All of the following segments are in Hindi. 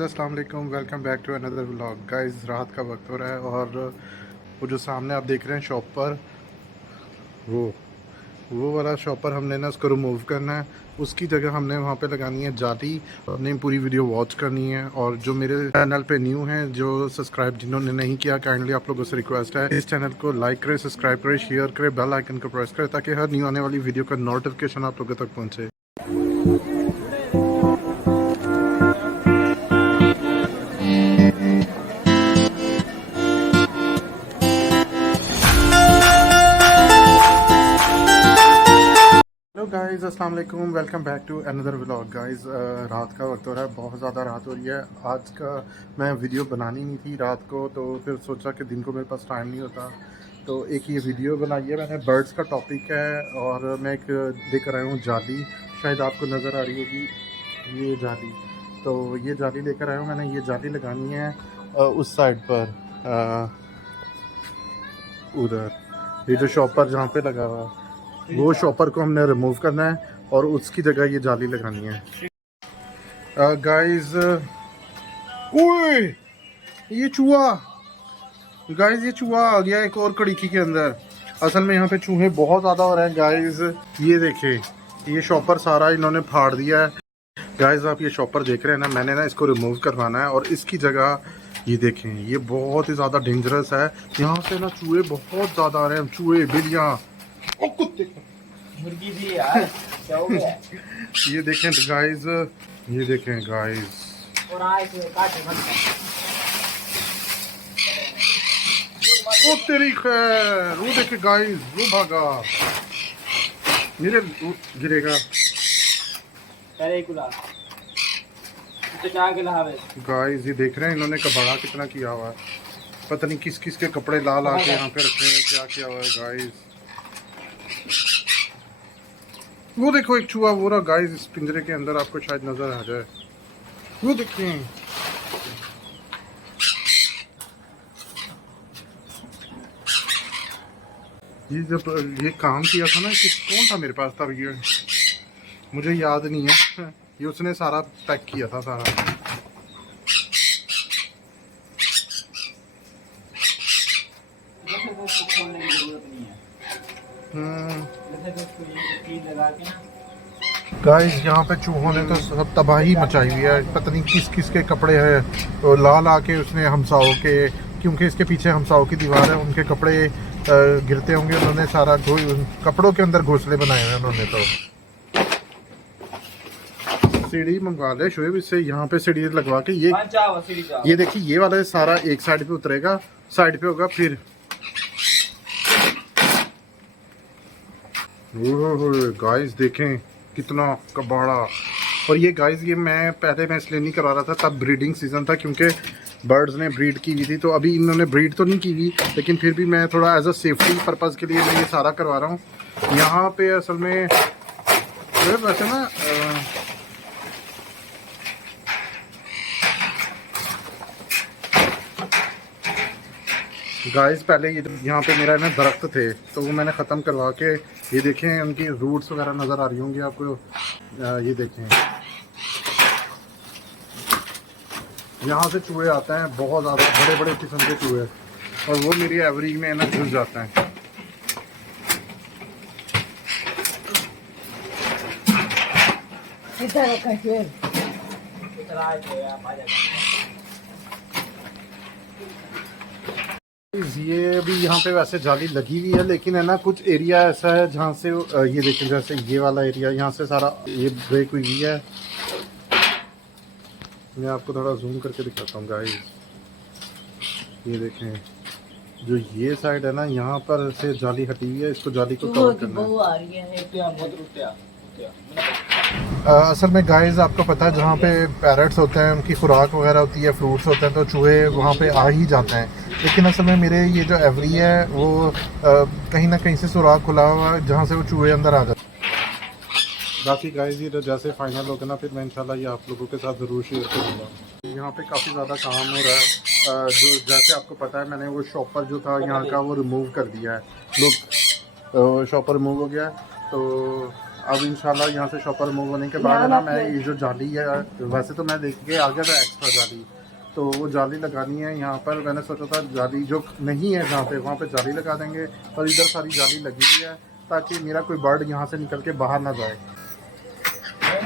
गाइज़ अस्सलाम वालेकुम, welcome back to another vlog. Guys रात का वक्त हो रहा है और वो जो सामने आप देख रहे हैं शॉप पर वो वाला शॉपर हमने ना उसको रिमूव करना है। उसकी जगह हमने वहाँ पे लगानी है जाली। हमने पूरी वीडियो वॉच करनी है। और जो मेरे चैनल पे न्यू हैं, जो सब्सक्राइब जिन्होंने नहीं किया, काइंडली आप लोगों से रिक्वेस्ट है इस चैनल को लाइक करें, सब्सक्राइब करें, शेयर करें, बेल आइकन को प्रेस करें ताकि हर न्यू आने वाली वीडियो का नोटिफिकेशन आप लोगों तक पहुँचे। हेलो गाइस अस्सलाम वालेकुम, welcome back to another vlog. Guys रात का वक्त हो रहा है, बहुत ज़्यादा रात हो रही है। आज का मैं वीडियो बनानी नहीं थी रात को, तो फिर सोचा कि दिन को मेरे पास टाइम नहीं होता, तो एक ये वीडियो बनाई है मैंने। बर्ड्स का टॉपिक है और मैं एक लेकर आया हूँ जाली, शायद आपको नज़र आ रही होगी ये जाली। तो ये जाली लेकर आया हूँ मैंने। ये जाली लगानी है उस साइड पर, उधर ये जो शॉपर जहाँ पे लगा हुआ है वो शॉपर को हमने रिमूव करना है और उसकी जगह ये जाली लगानी है। गाइस ओए ये चूहा, गाइस ये चूहा आ गया एक और कड़ीकी के अंदर। असल में यहाँ पे चूहे बहुत ज़्यादा हो रहे हैं गाइस। ये देखें, ये शॉपर सारा इन्होंने फाड़ दिया है। गाइस आप ये शॉपर देख रहे हैं ना, मैंने ना इसको रिमूव करवाना है और इसकी जगह ये देखें, ये बहुत ही ज़्यादा डेंजरस है। यहाँ से ना चूहे बहुत ज़्यादा आ रहे हैं, चूहे, बिल्लियाँ और कुत्ते। मुर्गी भी यार क्या हो गया? ये देखें गाइस, ये देखें गाइस, और आए थे काटे मत ओ तेरी खैर, वो देखे गाइस, वो भागा, मेरे गिरेगा। करे कुला तो क्या के लावे गाइस ये देख रहे हैं इन्होंने कबाड़ा कितना किया हुआ है, पता नहीं किस किस के कपड़े ला ला के यहाँ पे रखे हैं, क्या किया हुआ है गाइस। वो देखो एक चूहा वो रहा गाइस इस पिंजरे के अंदर, आपको शायद नजर आ जाए, वो देखें। ये जब ये काम किया था ना, कि कौन था मेरे पास तब, ये मुझे याद नहीं है, ये उसने सारा पैक किया था सारा। खोलने की जरूरत नहीं है। जैसे कि उसको ये कील लगा के ना गाइस यहाँ पे चूहों ने तो सब तबाही मचाई हुई है, पता नहीं किस किस के कपड़े हैं तो ला ला के उसने हमसाओं के, क्योंकि इसके पीछे हमसाओं की दीवार है, उनके कपड़े गिरते होंगे, उन्होंने सारा कपड़ों के अंदर घोंसले बनाए हुए हैं उन्होंने। तो सीढ़ी मंगवा ले शोएब इससे, यहाँ पे सीढ़ी लगवा के ये देखिए, ये वाला सारा एक साइड पे उतरेगा, साइड पे होगा फिर। गाइस देखें कितना कबाड़ा। और ये गाइस ये मैं इसलिए नहीं करवा रहा था, तब ब्रीडिंग सीजन था, क्योंकि बर्ड्स ने ब्रीड की हुई थी। तो अभी इन्होंने ब्रीड तो नहीं की हुई, लेकिन फिर भी मैं थोड़ा एज अ सेफ्टी पर्पज़ के लिए मैं ये सारा करवा रहा हूँ। यहाँ पे असल में वैसे ना गाइस पहले ये यहाँ पे मेरा ना दरख्त थे, तो वो मैंने ख़त्म करवा के, ये देखें उनकी रूट्स वगैरह नज़र आ रही होंगी आपको। ये देखें यहाँ से चूहे आते हैं बहुत ज़्यादा, बड़े बड़े किस्म के चूहे, और वो मेरी एवरेज में ना घुस जाते हैं। ये अभी यहाँ पे वैसे जाली लगी हुई है, लेकिन है ना कुछ एरिया ऐसा है जहाँ से ये देखें, जैसे ये वाला एरिया यहाँ से सारा ये ब्रेक हुई है। मैं आपको थोड़ा जूम करके दिखाता हूँ गाइस, ये देखें जो ये साइड है ना, यहाँ पर से जाली हटी हुई है, इसको जाली को कवर करना है। असल में गाइस आपको पता है जहाँ पे पैरट्स होते हैं उनकी खुराक वगैरह होती है, फ्रूट्स होते हैं, तो चूहे वहाँ पे आ ही जाते हैं। लेकिन असल में मेरे ये जो एवरी है वो कहीं ना कहीं से सुराख खुला हुआ है जहाँ से वो चूहे अंदर आ जाते हैं। बाकी गाइस ये जैसे फाइनल होगा ना, फिर मैं इंशाल्लाह ये आप लोगों के साथ ज़रूर शेयर करूँगा। यहाँ पे काफ़ी ज़्यादा काम हो रहा है। जो जैसे आपको पता है मैंने वो शॉपर जो था यहाँ का वो रिमूव कर दिया है, लोग शॉपर रिमूव हो गया है। तो अब इंशाल्लाह यहाँ से शॉपर मूव होने के बाद है ना, मैं ये जो जाली है, वैसे तो मैं देख के आ गया था एक्स्ट्रा जाली, तो वो जाली लगानी है यहाँ पर। मैंने सोचा था जाली जो नहीं है जहाँ पे, वहाँ पे जाली लगा देंगे, और इधर सारी जाली लगी हुई है ताकि मेरा कोई बर्ड यहाँ से निकल के बाहर ना जाए।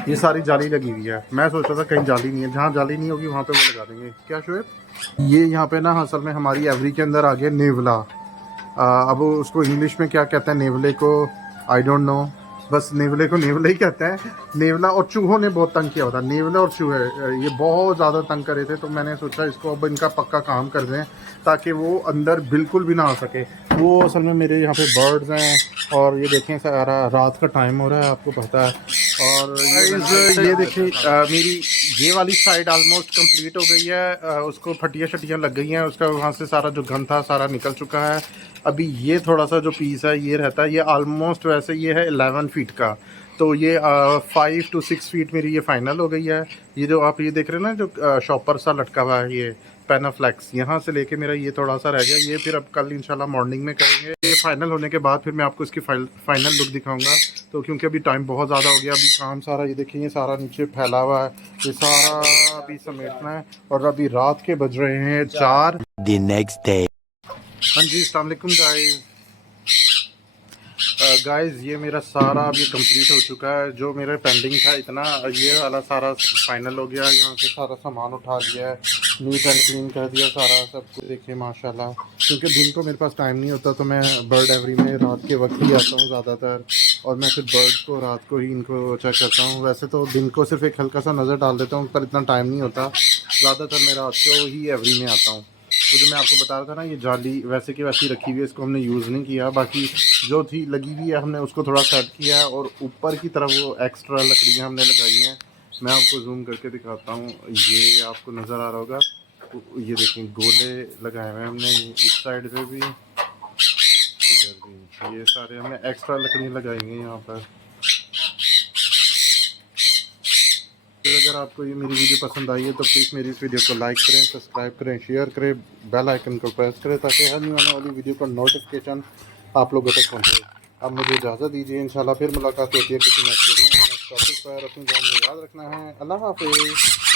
ये सारी जाली लगी हुई है, मैं सोचा था कहीं जाली नहीं है, जहाँ जाली नहीं होगी वहाँ पे वो लगा देंगे। क्या शोएब, ये यहाँ पे ना असल में हमारी एवरी के अंदर आ गया नेवला। अब उसको इंग्लिश में क्या कहते हैं नेवले को, आई डोंट नो, बस नेवले को नेवले ही कहते हैं। नेवला और चूहों ने बहुत तंग किया होता, नेवले और चूहे ये बहुत ज़्यादा तंग करे थे, तो मैंने सोचा इसको अब इनका पक्का काम कर दें ताकि वो अंदर बिल्कुल भी ना आ सके। वो असल में मेरे यहाँ पे बर्ड्स हैं, और ये देखें सारा रात का टाइम हो रहा है, आपको पता है। और ये देखिए मेरी ये वाली साइड आलमोस्ट कंप्लीट हो गई है, उसको फटियाँ शटियाँ लग गई हैं, उसका वहाँ से सारा जो गंद था सारा निकल चुका है। अभी ये थोड़ा सा जो पीस है ये रहता है, ये आलमोस्ट वैसे ये है 11 फीट का, तो ये 5 to 6 फीट मेरी ये फाइनल हो गई है। ये जो आप ये देख रहे हैं ना, जो शॉपर सा लटका हुआ है ये पेनाफ्लेक्स, यहाँ से लेके मेरा ये थोड़ा सा रह गया, ये फिर अब कल इंशाल्लाह मॉर्निंग में करेंगे। ये फाइनल होने के बाद फिर मैं आपको इसकी फाइनल लुक दिखाऊंगा। तो क्योंकि अभी टाइम बहुत ज़्यादा हो गया, अभी काम सारा ये देखिए, ये सारा नीचे फैला हुआ है, ये सारा अभी समेटना है, और अभी रात के बज रहे हैं 4। The next day. हाँ जी, अस्सलाम वालेकुम गाइस, ये मेरा सारा अब ये कंप्लीट हो चुका है। जो मेरा पेंडिंग था इतना, ये वाला सारा फाइनल हो गया। यहाँ से सारा सामान उठा लिया है, नीट एंड क्लीन कर दिया सारा सब कुछ। देखिए माशाल्लाह, क्योंकि दिन को मेरे पास टाइम नहीं होता, तो मैं बर्ड एवरी में रात के वक्त ही आता हूँ ज़्यादातर, और मैं फिर बर्ड्स को रात को ही इनको चेक करता हूँ। वैसे तो दिन को सिर्फ एक हल्का सा नज़र डाल देता हूँ, पर इतना टाइम नहीं होता, ज़्यादातर मैं रात को ही एवरी में आता हूँ। तो जो मैं आपको बता रहा था ना, ये जाली वैसे की वैसी रखी हुई है, इसको हमने यूज़ नहीं किया, बाकी जो थी लगी हुई है हमने उसको थोड़ा सेट किया है, और ऊपर की तरफ वो एक्स्ट्रा लकड़ियाँ हमने लगाई हैं। मैं आपको जूम करके दिखाता हूँ, ये आपको नज़र आ रहा होगा, ये देखें गोले लगाए हुए हैं हमने इस साइड पे भी, इधर भी, ये सारे हमने एक्स्ट्रा लकड़ियाँ लगाई हैं यहाँ पर। अगर आपको ये मेरी वीडियो पसंद आई है तो प्लीज़ मेरी इस वीडियो को लाइक करें, सब्सक्राइब करें, शेयर करें, बेल आइकन को प्रेस करें, ताकि हर आने वाली वीडियो का नोटिफिकेशन आप लोगों तक पहुंचे। अब मुझे इजाज़त दीजिए, इंशाल्लाह फिर मुलाकात होती है किसी नेक्स्ट वीडियो में, नेक्स्ट टॉपिक पर। अपनी दुआ में याद रखना है। अल्लाह हाफ़िज़।